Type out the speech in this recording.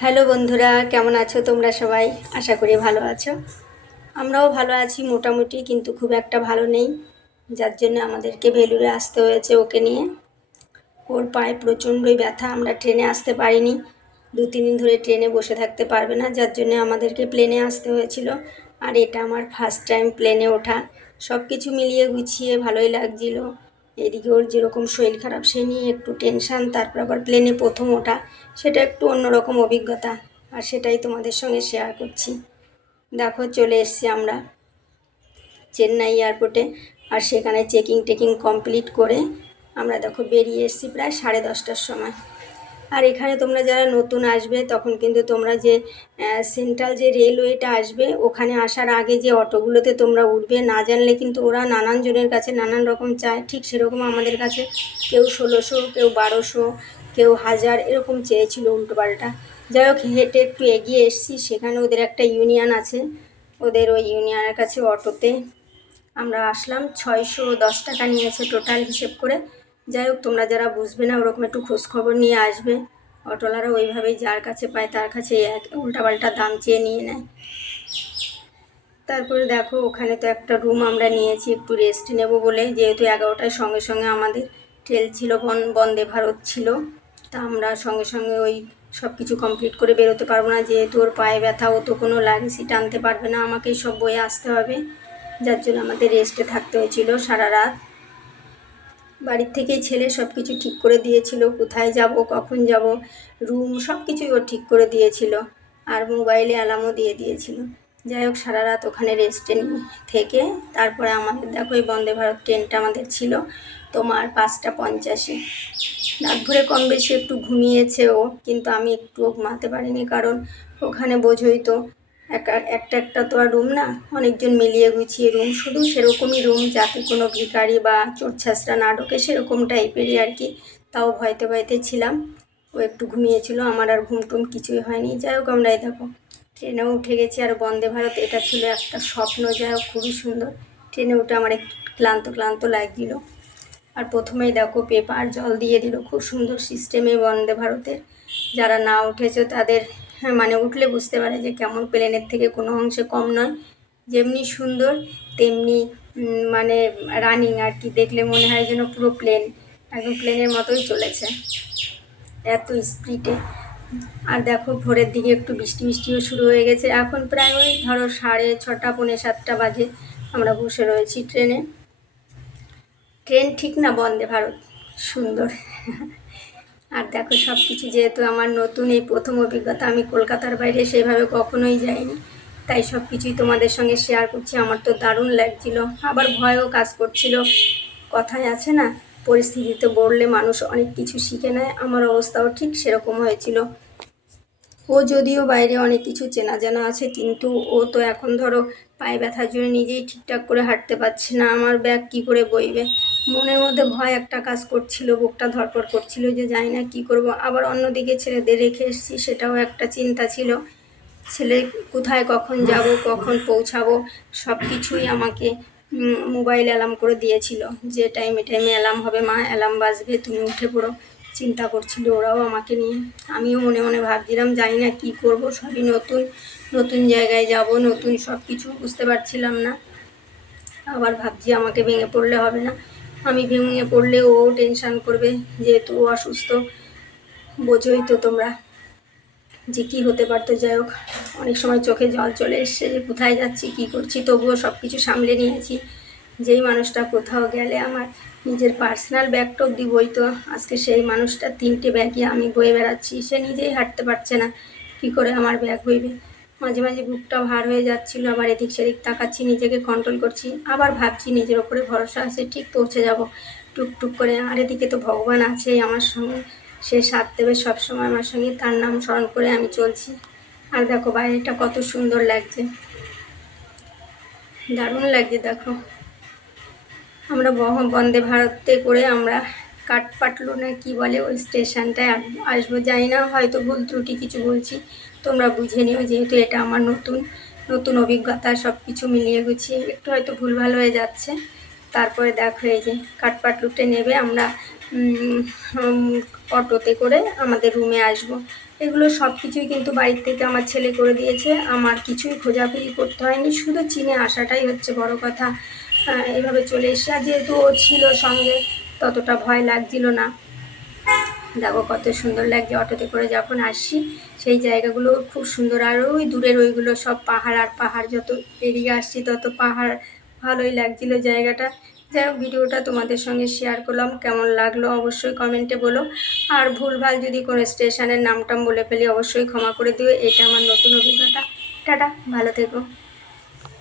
Hello বন্ধুরা, কেমন আছো তোমরা সবাই? আশা করি ভালো আছো। আমরাও ভালো আছি, মোটামুটি, কিন্তু খুব একটা ভালো নেই। যার জন্য আমাদেরকে ভেলুরে আসতে হয়েছে ওকে নিয়ে। ওর পায়ে প্রচণ্ডই ব্যথা, আমরা ট্রেনে আসতে পারিনি। দু, তিন দিন ধরে ট্রেনে বসে থাকতে পারবে না, যার জন্য আমাদেরকে প্লেনে আসতে হয়েছিল। আর এটা আমার ফার্স্ট টাইম প্লেনে ওঠা। সব কিছু মিলিয়ে গুছিয়ে ভালোই লাগছিল। এদিকে ওর যেরকম শরীর খারাপ, সে নিয়ে একটু টেনশান তারপর আবার প্লেনে প্রথম ওটা। সেটা একটু অন্যরকম অভিজ্ঞতা, আর সেটাই তোমাদের সঙ্গে শেয়ার করছি। দেখো, চলে এসছি আমরা চেন্নাই এয়ারপোর্টে আর সেখানে চেকিং টেকিং কমপ্লিট করে আমরা দেখো বেরিয়ে এসছি প্রায় সাড়ে দশটার সময়। আর এখানে তোমরা যারা নতুন আসবে, তখন কিন্তু তোমরা যে সেন্ট্রাল যে রেলওয়েটা আসবে, ওখানে আসার আগে যে অটোগুলোতে তোমরা উঠবে, না জানলে কিন্তু ওরা নানান জনের কাছে নানান রকম চায়। ঠিক সেরকম আমাদের কাছে কেউ ষোলোশো, কেউ বারোশো, কেউ হাজার এরকম চেয়েছিল উল্টোপাল্টা। যাই হোক, হেঁটে একটু এগিয়ে এসেছি, সেখানে ওদের একটা ইউনিয়ন আছে। ওদের ওই ইউনিয়নের কাছে অটোতে আমরা আসলাম। ছয়শো দশ টাকা নিয়েছে টোটাল হিসেব করে। যাই হোক, তোমরা যারা বুঝবে না, ওরকম একটু খোঁজখবর নিয়ে আসবে। অটোলারা ওইভাবেই যার কাছে পায়, তার কাছে এক উল্টাপাল্টা দাম চেয়ে নিয়ে নেয়। তারপরে দেখো, ওখানে তো একটা রুম আমরা নিয়েছি, একটু রেস্ট নেব বলে। যেহেতু এগারোটার সঙ্গে সঙ্গে আমাদের ট্রেল ছিল, বন, বন্দে ভারত ছিল, তা আমরা সঙ্গে সঙ্গে ওই সব কিছু কমপ্লিট করে বেরোতে পারব না। যেহেতু ওর পায়ে ব্যথা, ও তো কোনো লাগেজই টানতে পারবে না। আমাকেই সব বয়ে আসতে হবে। যার জন্য আমাদের রেস্টে থাকতে হয়েছিল সারা রাত। বাড়ির থেকেই ছেলে সব কিছু ঠিক করে দিয়েছিল, কোথায় যাব, কখন যাব, রুম সব কিছুই ও ঠিক করে দিয়েছিল আর মোবাইলে অ্যালার্মও দিয়ে দিয়েছিল। যাই হোক, সারা রাত ওখানে রেস্টে থেকে তারপরে আমাদের দেখো এই বন্দে ভারত ট্রেনটা আমাদের ছিল তোমার পাঁচটা পঞ্চাশে। রাত ভরে কম বেশি একটু ঘুমিয়েছে ও, কিন্তু আমি একটুও ঘুমাতে পারিনি কারণ ওখানে বোঝোই তো একটা একটা তো আর রুম না। অনেকজন মিলিয়ে গুছিয়ে রুম শুধু সেরকমই রুম যাতে কোনো ভিকারি বা চোরছাসরা না ঢোকে, সেরকম টাইপেরই আর কি। তাও ভয়তে ভয়তে ছিলাম। ও একটু ঘুমিয়েছিল, আমার আর ঘুম টুম কিছুই হয়নি। যাই হোক, আমরা এই দেখো ট্রেনেও উঠে গেছি। আর বন্দে ভারত, এটা ছিল একটা স্বপ্ন। যাই হোক, খুবই সুন্দর। ট্রেনে উঠে আমার একটু ক্লান্ত ক্লান্ত লাগছিল। আর প্রথমেই দেখো পেপার জল দিয়ে দিল। খুব সুন্দর সিস্টেমে বন্দে ভারতের। যারা না উঠেছে, তাদের মানে উঠলে বুঝতে পারে যে কেমন প্লেনের থেকে কোনো অংশে কম নয়। যেমনি সুন্দর, তেমনি মানে রানিং আর কি, দেখলে মনে হয় যেন পুরো প্লেন একদম প্লেনের মতোই চলেছে। এত স্পিডে আর দেখো ভোরের দিকে একটু বৃষ্টি বৃষ্টিও শুরু হয়ে গেছে। এখন প্রায় ওই ধরো সাড়ে ছটা, পৌনে সাতটা বাজে আমরা বসে রয়েছি ট্রেনে ট্রেন ঠিক না বন্দে ভারত, সুন্দর। আর দেখো সব কিছু যেহেতু আমার নতুন, এই প্রথম অভিজ্ঞতা, আমি কলকাতার বাইরে সেভাবে কখনোই যাইনি। তাই সব কিছুই তোমাদের সঙ্গে শেয়ার করছি। আমার তো দারুণ লাগছিল। আবার ভয়ও কাজ করছিল। কথায় আছে না, পরিস্থিতিতে বললে মানুষ অনেক কিছু শিখে নেয়। আমার অবস্থাও ঠিক সেরকম হয়েছিল। ও যদিও বাইরে অনেক কিছু চেনা জানা আছে, কিন্তু ও তো এখন ধরো পায়ে ব্যথার জন্য নিজেই ঠিকঠাক করে হাঁটতে পারছে না। আমার ব্যাগ কি করে বইবে? মনের মধ্যে ভয় একটা কাজ করছিল, বুকটা ধরপড় করছিল যে জানি না কি করব। আবার অন্যদিকে ছেলেদের রেখে এসেছি, সেটাও একটা চিন্তা ছিল। ছেলে কোথায়, কখন যাব, কখন পৌঁছাবো সব কিছুই আমাকে মোবাইল অ্যালার্ম করে দিয়েছিল যে টাইমে টাইমে অ্যালার্ম হবে, মা অ্যালার্ম বাজবে, তুমি উঠে পড়ো। চিন্তা করছিল ওরাও আমাকে নিয়ে। আমিও মনে মনে ভাবছিলাম, জানি না কী করব, সবই নতুন নতুন জায়গায় যাব, নতুন সব কিছু বুঝতে পারছিলাম না। আবার ভাবছি আমাকে ভেঙে পড়লে হবে না। আমি ভেঙে পড়লে ও টেনশান করবে যেহেতু ও অসুস্থ, বোঝোই তো তোমরা যে কী হতে পারতো। যাই হোক, অনেক সময় চোখে জল চলে এসছে যে কোথায় যাচ্ছি, কী করছি, তবুও সব কিছু সামলে নিয়েছি। যেই মানুষটা কোথাও গেলে আমার নিজের পার্সোনাল ব্যাগটা অব্দি বইতো আজকে সেই মানুষটা তিনটে ব্যাগই আমি বয়ে বেড়াচ্ছি। সে নিজেই হাঁটতে পারছে না, কী করে আমার ব্যাগ বইবে? মাঝে মাঝে বুকটা ভার হয়ে যাচ্ছিল, আবার এদিক সেদিক তাকাচ্ছি, নিজেকে কন্ট্রোল করছি, আবার ভাবছি নিজের ওপরে ভরসা আছে, ঠিক পৌঁছে যাব। টুকটুক করে, আর এদিকে তো ভগবান আছেই আমার সঙ্গে, সে সাথ দেবে সবসময় আমার সঙ্গে, তার নাম স্মরণ করে আমি চলছি। আর দেখো বাইরেটা কত সুন্দর লাগছে। দারুণ লাগছে, দেখো। আমরা বহ, বন্দে ভারতে করে আমরা কাঠপাটলো না কি বলে ওই স্টেশনটায় আসব, জানি না, হয়তো ভুল ত্রুটি কিছু বলছি। তোমরা বুঝে নিও, যেহেতু এটা আমার নতুন নতুন অভিজ্ঞতা সব কিছু মিলিয়ে গুছিয়ে, একটু হয়তো ভুলভাল হয়ে যাচ্ছে। তারপরে দেখো এই যে কাঠপাটলুতে নেবে, আমরা অটোতে করে আমাদের রুমে আসব। এগুলো সব কিছুই কিন্তু বাড়ির থেকে আমার ছেলে করে দিয়েছে, আমার কিছুই খোঁজাখুঁজি করতে হয়নি, শুধু চিনে আসাটাই হচ্ছে বড় কথা। এভাবে চলে এসে যেহেতু ও ছিল সঙ্গে ততটা ভয় লাগছিল না। দেখো কত সুন্দর লাগছে অটোতে করে যখন আসছি, সেই জায়গাগুলো খুব সুন্দর। আর ওই দূরের ওইগুলো সব পাহাড়, আর পাহাড় যত পেরিয়ে আসছি তত পাহাড়। ভালোই লাগছিল জায়গাটা। যাই হোক, ভিডিওটা তোমাদের সঙ্গে শেয়ার করলাম। কেমন লাগল অবশ্যই কমেন্টে বলো। আর ভুলভাল যদি কোনো স্টেশনের নামটাম বলে ফেলি, অবশ্যই ক্ষমা করে দিও। এটা আমার নতুন অভিজ্ঞতা। টাটা, ভালো থেকো।